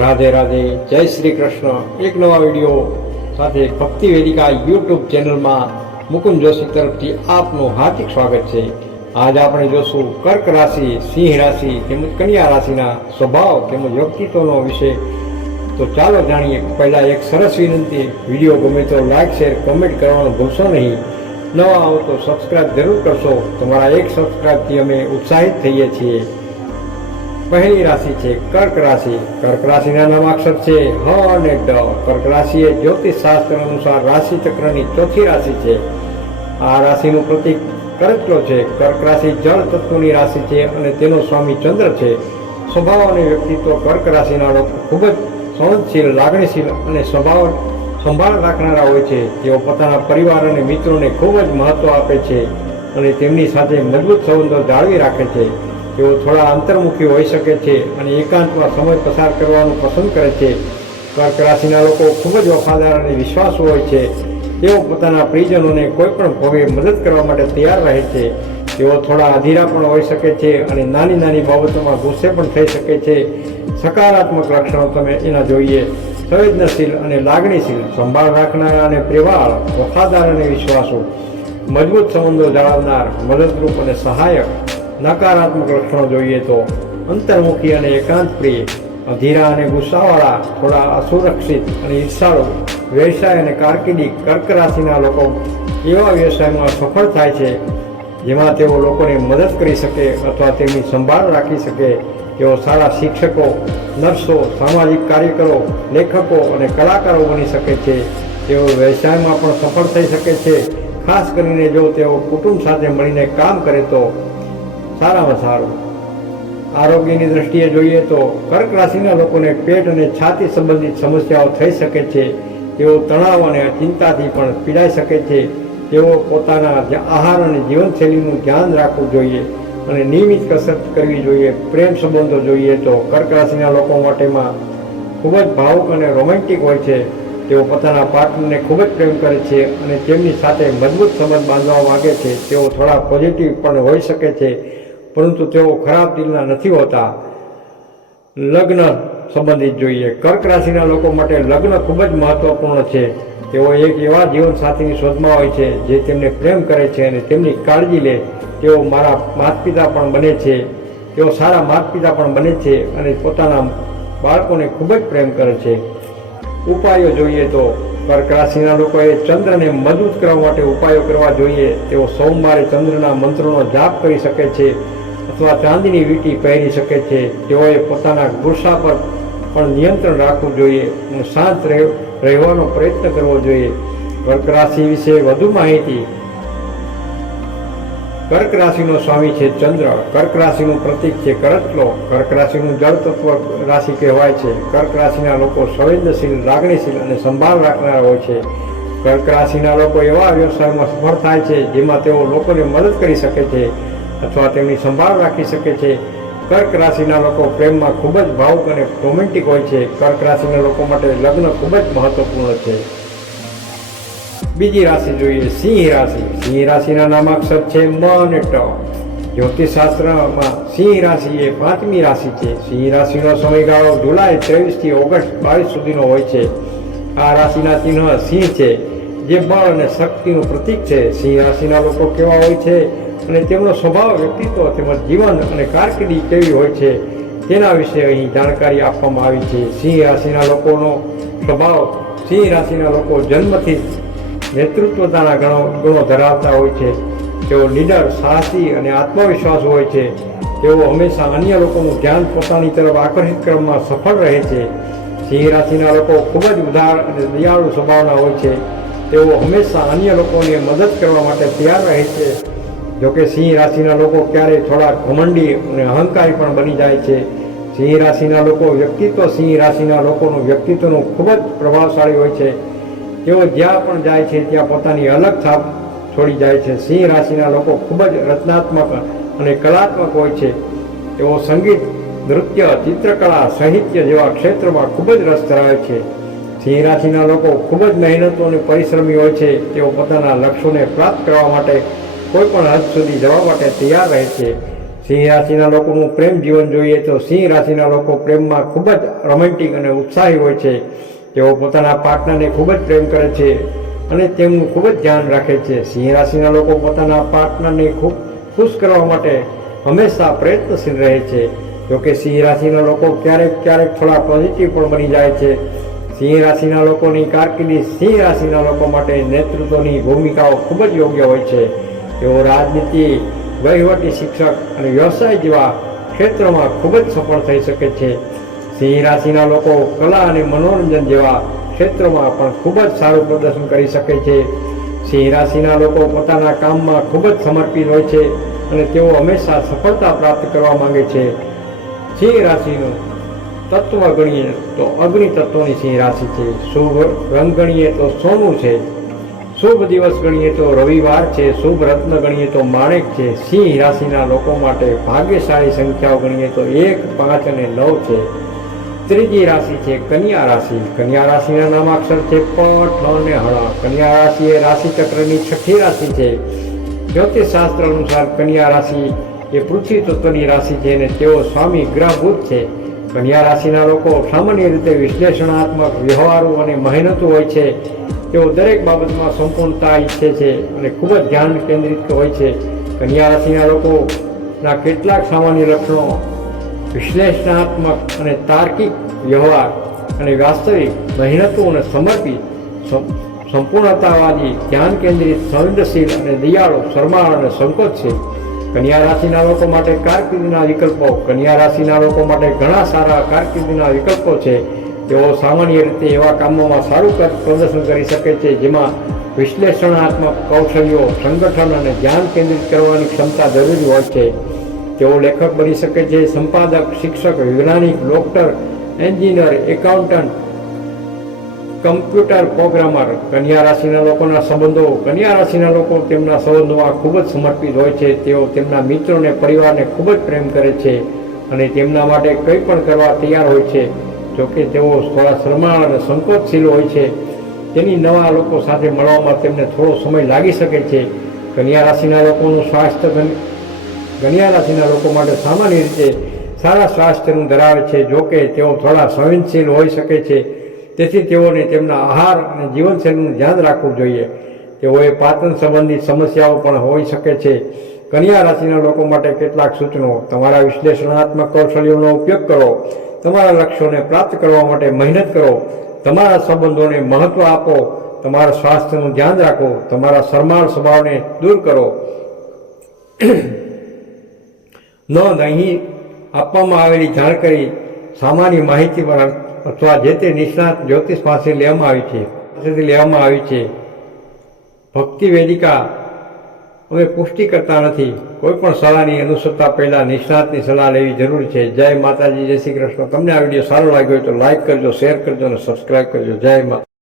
રાધે રાધે, જય શ્રી કૃષ્ણ. એક નવા વીડિયો સાથે ભક્તિ વેદિકા યુટ્યુબ ચેનલમાં મુકુંદ જોશી તરફથી આપનું હાર્દિક સ્વાગત છે. આજ આપણે જોશું કર્ક રાશિ, સિંહ રાશિ તેમજ કન્યા રાશિના સ્વભાવ તેમજ વ્યક્તિત્વનો વિશે. તો ચાલો જાણીએ પહેલાં એક સરસ વિનંતી. વીડિયો ગમે તો લાઈક, શેર, કમેન્ટ કરવાનું ભૂલશો નહીં. નવા આવો તો સબસ્ક્રાઇબ જરૂર કરશો. તમારા એક સબસ્ક્રાઇબથી અમે ઉત્સાહિત થઈએ છીએ. પહેલી રાશિ છે કર્ક રાશિ. કર્ક રાશિના નામાક્ષર છે. હ અને ડ. કર્ક રાશિ એ જ્યોતિષ શાસ્ત્ર અનુસાર રાશિ ચક્રની ચોથી રાશિ છે. આ રાશિનું પ્રતીક કરચલો છે. કર્ક રાશિ જળ તત્વની રાશિ છે અને તેનો સ્વામી ચંદ્ર છે. સ્વભાવ અને વ્યક્તિત્વ કર્ક રાશિના લોકો ખૂબ જ સંવેદનશીલ, લાગણીશીલ અને સ્વભાવ સંભાળ રાખનારા હોય છે. તેઓ પોતાના પરિવાર અને મિત્રોને ખૂબ જ મહત્ત્વ આપે છે અને તેમની સાથે મજબૂત સંબંધો જાળવી રાખે છે. તેઓ થોડા અંતર્મુખી હોઈ શકે છે અને એકાંતમાં સમય પસાર કરવાનું પસંદ કરે છે. કર્ક રાશિના લોકો ખૂબ જ વફાદાર અને વિશ્વાસ હોય છે. તેઓ પોતાના પ્રિયજનોને કોઈ પણ ભવે મદદ કરવા માટે તૈયાર રહે છે. તેઓ થોડા અધીરા પણ હોઈ શકે છે અને નાની નાની બાબતોમાં ગુસ્સે પણ થઈ શકે છે. સકારાત્મક લક્ષણો તમે એના જોઈએ. સંવેદનશીલ અને લાગણીશીલ, સંભાળ રાખનાર અને પ્રેવાળ વફાદાર અને વિશ્વાસુ, મજબૂત સંબંધો જાળવનાર, મદદરૂપ અને સહાયક નકારાત્મક લક્ષણો જોઈએ તો અંતર્મુખી અને એકાંત પ્રિય અધીરા અને ગુસ્સાવાળા, થોડા અસુરક્ષિત અને ઈર્ષાળુ, વ્યવસાય અને કારકિર્દી કર્ક રાશિના લોકો એવા વ્યવસાયમાં સફળ થાય છે, જેમાં તેઓ લોકોને મદદ કરી શકે અથવા તેમની સંભાળ રાખી શકે, તેઓ સારા શિક્ષકો, નર્સો, સામાજિક કાર્યકરો, લેખકો અને કલાકારો બની શકે છે. તેઓ વ્યવસાયમાં પણ સફળ થઈ શકે છે. ખાસ કરીને જો તેઓ કુટુંબ સાથે મળીને કામ કરે તો સારામાં સારું. આરોગ્યની દ્રષ્ટિએ જોઈએ તો કર્ક રાશિના લોકોને પેટ અને છાતી સંબંધિત સમસ્યાઓ થઈ શકે છે. તેઓ તણાવ અને ચિંતાથી પણ પીડાઈ શકે છે. તેઓ પોતાના આહાર અને જીવનશૈલીનું ધ્યાન રાખવું જોઈએ અને નિયમિત કસરત કરવી જોઈએ. પ્રેમ સંબંધો જોઈએ તો કર્ક રાશિના લોકો માટેમાં ખૂબ જ ભાવુક અને રોમેન્ટિક હોય છે. તેઓ પોતાના પાર્ટનરને ખૂબ જ પ્રેમ કરે છે અને તેમની સાથે મજબૂત સંબંધ બાંધવા માગે છે. તેઓ થોડા પોઝિટિવ પણ હોઈ શકે છે. પરંતુ તેઓ ખરાબ દિલના નથી હોતા. લગ્ન સંબંધિત જોઈએ. કર્ક રાશિના લોકો માટે લગ્ન ખૂબ જ મહત્વપૂર્ણ છે. તેઓ એક એવા જીવનસાથીની શોધમાં હોય છે જે તેમને પ્રેમ કરે છે અને તેમની કાળજી લે. તેઓ મારા માતા પિતા પણ બને છે. તેઓ સારા માતા પિતા પણ બને છે અને પોતાના બાળકોને ખૂબ જ પ્રેમ કરે છે. ઉપાયો જોઈએ તો કર્ક રાશિના લોકોએ ચંદ્રને મજબૂત કરવા માટે ઉપાયો કરવા જોઈએ. તેઓ સોમવારે ચંદ્રના મંત્રોનો જાપ કરી શકે છે. અથવા ચાંદીની વીંટી પહેરી શકે છે, તેઓએ પોતાના ગુસ્સા પર પણ નિયંત્રણ રાખવું જોઈએ અને શાંત રહેવાનો પ્રયત્ન કરવો જોઈએ. કર્ક રાશિ વિશે વધુ માહિતી. કર્ક રાશિનો સ્વામી છે ચંદ્ર. કર્ક રાશિનું પ્રતીક છે કરચલો કર્ક રાશિનું જળ તત્વ રાશિ કહેવાય છે. કર્ક રાશિના લોકો સંવેદનશીલ, લાગણીશીલ અને સંભાળ રાખનારા હોય છે. કર્ક રાશિના લોકો એવા વ્યવસાયમાં સફળ થાય છે જેમાં તેઓ લોકોને મદદ કરી શકે છે. અથવા તેમની સંભાળ રાખી શકે છે. કર્ક રાશિના લોકો પ્રેમમાં ખૂબ જ ભાવુક અને રોમેન્ટિક હોય છે. કર્ક રાશિના લોકો માટે લગ્ન ખૂબ જ મહત્વપૂર્ણ છે. બીજી રાશિ જોઈએ, સિંહ રાશિ. સિંહ રાશિના નામાક્ષર છે મ અને ટ. જ્યોતિષશાસ્ત્રમાં સિંહ રાશિ એ પાંચમી રાશિ છે. સિંહ રાશિનો સમયગાળો જુલાઈ ત્રેવીસથી ઓગસ્ટ બાવીસ સુધીનો હોય છે. આ રાશિના ચિહ્ન સિંહ છે, જે બળ અને શક્તિનું પ્રતીક છે. સિંહ રાશિના લોકો કેવા હોય છે? અને તેમનો સ્વભાવ, વ્યક્તિત્વ તેમજ જીવન અને કારકિર્દી કેવી હોય છે તેના વિશે અહીં જાણકારી આપવામાં આવી છે. સિંહ રાશિના લોકોનો સ્વભાવ, સિંહ રાશિના લોકો જન્મથી નેતૃત્વતાના ગણો, ગુણો ધરાવતા હોય છે. તેઓ લીડર સાહસી અને આત્મવિશ્વાસ હોય છે. તેઓ હંમેશા અન્ય લોકોનું ધ્યાન પોતાની તરફ આકર્ષિત કરવામાં સફળ રહે છે. સિંહ રાશિના લોકો ખૂબ જ ઉદાર અને દયાળુ સ્વભાવના હોય છે. તેઓ હંમેશા અન્ય લોકોને મદદ કરવા માટે તૈયાર રહે છે. જોકે સિંહ રાશિના લોકો ક્યારેય થોડા ઘમંડી અને અહંકારી પણ બની જાય છે. સિંહ રાશિના લોકો વ્યક્તિત્વ, સિંહ રાશિના લોકોનું વ્યક્તિત્વનું ખૂબ જ પ્રભાવશાળી હોય છે. તેઓ જ્યાં પણ જાય છે ત્યાં પોતાની અલગ છાપ છોડી જાય છે. સિંહ રાશિના લોકો ખૂબ જ રચનાત્મક અને કલાત્મક હોય છે. તેઓ સંગીત, નૃત્ય ચિત્રકળા સાહિત્ય જેવા ક્ષેત્રમાં ખૂબ જ રસ ધરાવે છે. સિંહ રાશિના લોકો ખૂબ જ મહેનતો અને પરિશ્રમી હોય છે. તેઓ પોતાના લક્ષ્યોને પ્રાપ્ત કરવા માટે કોઈ પણ હદ સુધી જવા માટે તૈયાર રહે છે. સિંહ રાશિના લોકોનું પ્રેમ જીવન જોઈએ તો સિંહ રાશિના લોકો પ્રેમમાં ખૂબ જ રોમેન્ટિક અને ઉત્સાહી હોય છે. તેઓ પોતાના પાર્ટનરને ખૂબ જ પ્રેમ કરે છે અને તેમનું ખૂબ જ ધ્યાન રાખે છે. સિંહ રાશિના લોકો પોતાના પાર્ટનરને ખૂબ ખુશ કરવા માટે હંમેશા પ્રયત્નશીલ રહે છે. જોકે સિંહ રાશિના લોકો ક્યારેક ક્યારેક થોડા પોઝિટિવ પણ બની જાય છે. સિંહ રાશિના લોકોની કારકિર્દી સિંહ રાશિના લોકો માટે નેતૃત્વની ભૂમિકાઓ ખૂબ જ યોગ્ય હોય છે. તેઓ રાજનીતિ, વહીવટી શિક્ષક અને વ્યવસાય જેવા ક્ષેત્રોમાં ખૂબ જ સફળ થઈ શકે છે. સિંહ રાશિના લોકો કલા અને મનોરંજન જેવા ક્ષેત્રોમાં પણ ખૂબ જ સારું પ્રદર્શન કરી શકે છે. સિંહ રાશિના લોકો પોતાના કામમાં ખૂબ જ સમર્પિત હોય છે અને તેઓ હંમેશા સફળતા પ્રાપ્ત કરવા માંગે છે. સિંહ રાશિનું તત્વ ગણીએ તો અગ્નિ તત્વની સિંહ રાશિ છે. શુભ રંગ ગણીએ તો સોનું છે. શુભ દિવસ ગણીએ તો રવિવાર છે, શુભ રત્ન ગણીએ તો માણેક છે, સિંહ રાશિના લોકો માટે ભાગ્યશાળી સંખ્યાઓ ગણીએ તો એક, પાંચ અને નવ છે. ત્રીજી રાશિ છે, કન્યા રાશિ. કન્યા રાશિના નામાક્ષર છે લ અને હળ. કન્યા રાશિ એ રાશિચક્રની છઠ્ઠી રાશિ છે. જ્યોતિષ શાસ્ત્ર અનુસાર કન્યા રાશિ એ પૃથ્વી તત્વની રાશિ છે અને તેઓ સ્વામી ગ્રહભૂત છે. કન્યા રાશિના લોકો સામાન્ય રીતે વિશ્લેષણાત્મક વ્યવહારો અને મહેનતુ હોય છે. તેઓ દરેક બાબતમાં સંપૂર્ણતા ઈચ્છે છે અને ખૂબ જ ધ્યાન કેન્દ્રિત હોય છે. કન્યા રાશિના લોકોના કેટલાક સામાન્ય લક્ષણો, વિશ્લેષણાત્મક અને તાર્કિક વ્યવહાર અને વાસ્તવિક મહેનતુ અને સમર્પિત સંપૂર્ણતાવાદી, ધ્યાન કેન્દ્રિત, સંવેદનશીલ અને દયાળુ, શરમાળ અને સંકોચ છે. કન્યા રાશિના લોકો માટે કારકિર્દીના વિકલ્પો કન્યા રાશિના લોકો માટે ઘણા સારા કારકિર્દીના વિકલ્પો છે. તેઓ સામાન્ય રીતે એવા કામોમાં સારું પ્રદર્શન કરી શકે છે, જેમાં વિશ્લેષણાત્મક કૌશલ્યો, સંગઠન અને ધ્યાન કેન્દ્રિત કરવાની ક્ષમતા જરૂરી હોય છે. તેઓ લેખક બની શકે છે, સંપાદક, શિક્ષક, વૈજ્ઞાનિક, doctor, engineer, accountant, computer programmer, કન્યા રાશિના લોકોના સંબંધો. કન્યા રાશિના લોકો તેમના સંબંધોમાં ખૂબ જ સમર્પિત હોય છે. તેઓ તેમના મિત્રોને, પરિવારને ખૂબ જ પ્રેમ કરે છે અને તેમના માટે કંઈ પણ કરવા તૈયાર હોય છે. જોકે તેઓ થોડા શરમાળ અને સંકોચશીલ હોય છે. તેની નવા લોકો સાથે મળવામાં તેમને થોડો સમય લાગી શકે છે. કન્યા રાશિના લોકોનું સ્વાસ્થ્ય કન્યા રાશિના લોકો માટે સામાન્ય રીતે સારા સ્વાસ્થ્યનું ધરાવે છે, જોકે તેઓ થોડા સંવેદનશીલ હોઈ શકે છે. તેથી તેઓને તેમના આહાર અને જીવનશૈલીનું ધ્યાન રાખવું જોઈએ. તેઓએ પાચન સંબંધિત સમસ્યાઓ પણ હોઈ શકે છે. કન્યા રાશિના લોકો માટે કેટલાક સૂચનો. તમારા વિશ્લેષણાત્મક કૌશલ્યોનો ઉપયોગ કરો. તમારા લક્ષ્યોને પ્રાપ્ત કરવા માટે મહેનત કરો, તમારા સંબંધોને મહત્ત્વ આપો, તમારા સ્વાસ્થ્યનું ધ્યાન રાખો, તમારા શરમાળ સ્વભાવને દૂર કરો. નોંધ અહીં આપવામાં આવેલી જાણકારી, સામાન્ય માહિતી પર અથવા જે તે નિષ્ણાત જ્યોતિષ પાસે લેવામાં આવી છે, પાસેથી લેવામાં આવી છે. ભક્તિ વેદિકા અમે પુષ્ટિ કરતા નથી. કોઈ પણ સલાહની અનુસરતા પહેલા નિષ્ણાતની સલાહ લેવી જરૂરી છે. જય માતાજી, જય શ્રી કૃષ્ણ. તમને આ વીડિયો સારો લાગ્યો હોય તો લાઈક કરજો, શેર કરજો અને સબસ્ક્રાઈબ કરજો. જય માતા